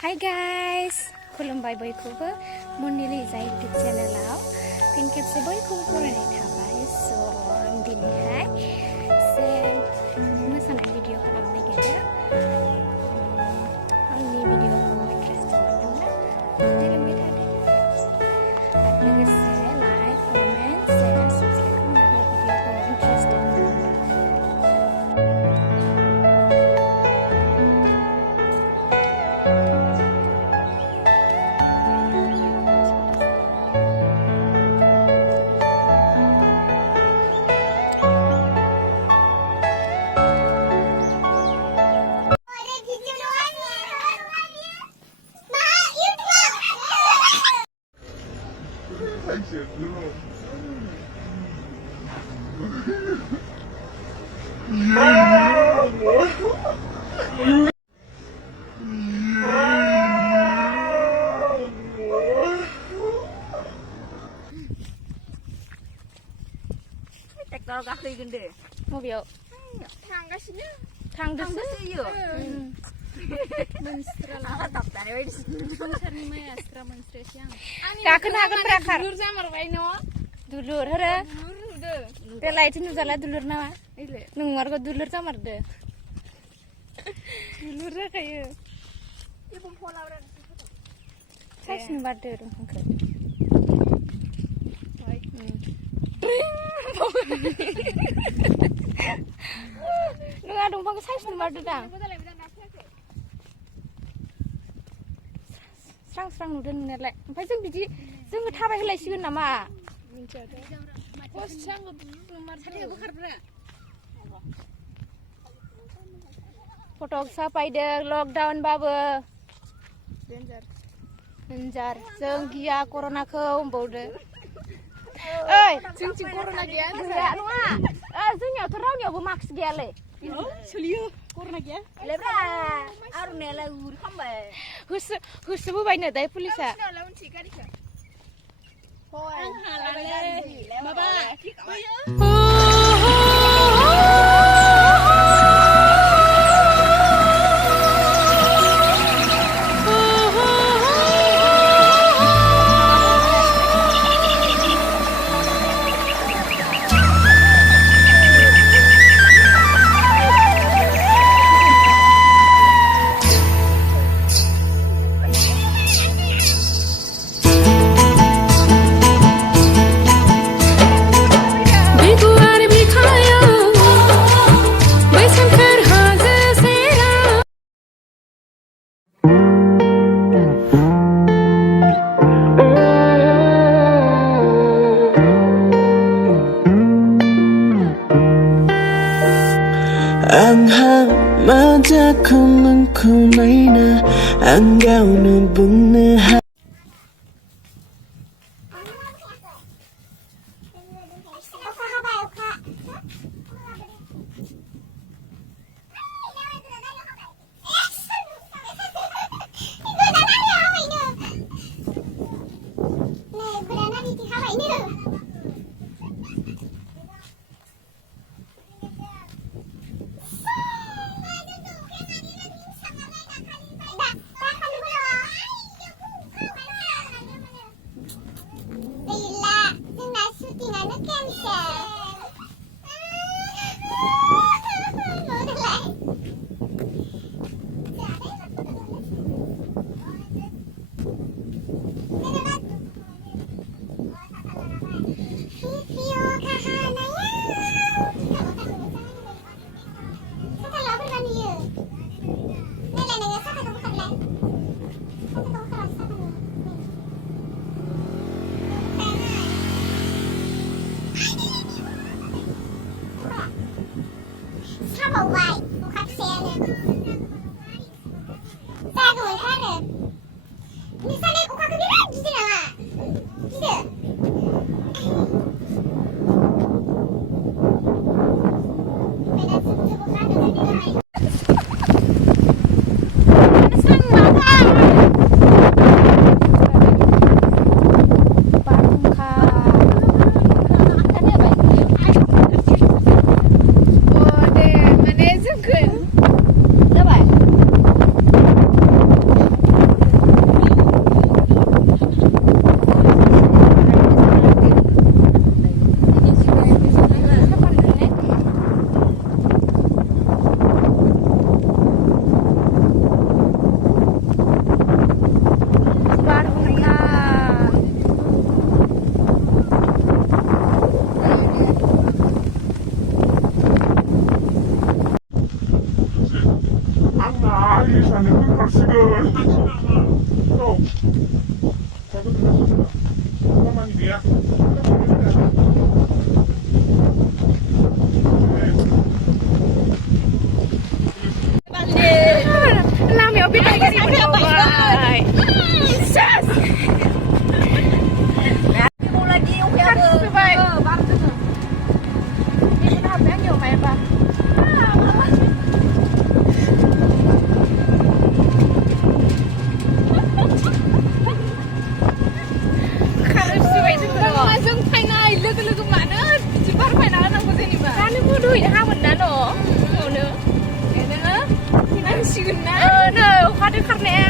Hi guys, खुलुमबाय बयखौबो मुन्नि Lija YouTube चेनेलाव फिन खेबसे बयखौबो बरायनाय थाबाय। स' दिनैहाय एसे मोसानाय भिडिअ खालामनो नागिरदों। आंनि भिडिअखौ इन्टारेस्टिं मोनदोंब्ला नायलांबाय थादो आरो लोगोसे लाइक, कमेन्ट, शेयार, साबस्क्राइब खालामना हो भिडिअखौ इन्टारेस्टेड मोनोब्ला। ट्रेक्टर गाखोगोन दे मबेयाव थांगासिनो थांदोसो आंहा दाबदानाय बायदिसो संसारनि माया स्रा मोनस्रेसै आं गाखोनो हागोन ब्रा खार दुलुर जामारबाय न' दुलुर होरो दुलुर नुदो देलाय इदि नुजाला दुलुर नामा नोंमारगौ दुलुर जामारदो दुलुर जाखायो साइसनो बारदो दंफांखौ नङा दंफांखौ साइसनो बारदो दां स्रां स्रां नुदों नुनायालाय ओमफ्राय जों बिदि जोङो थाबाय होलायसिगोन नामा फटक साफायदों लकडाउन बाबो डेन्जार जों गिया कर'नाखौ होनबावदो ओइ जोंथिं कर'ना गैया गैया नङा जोंनियावथ' रावनियावबो मास्क गैयालै सोलियो कर'ना गैया लेब्रा आर'नायालाय उर खामबाय होसोबोबायनो दायो पुलिसा आं हालालै माबा Angha majaku mengkunaina Anggau nubungna लामायाव बेरायगासिनो दंबाय Mau lagi udah baru tuh. Ini kenapa yang nyoba ya, Pak? जों थांनाय लोगो मानो बिदि बारफायना होनांगौ जेनेबा जानो बुदु हामोन ना न' न'नो नोङो फैनांसिगोन ना नै अखादो खारनाया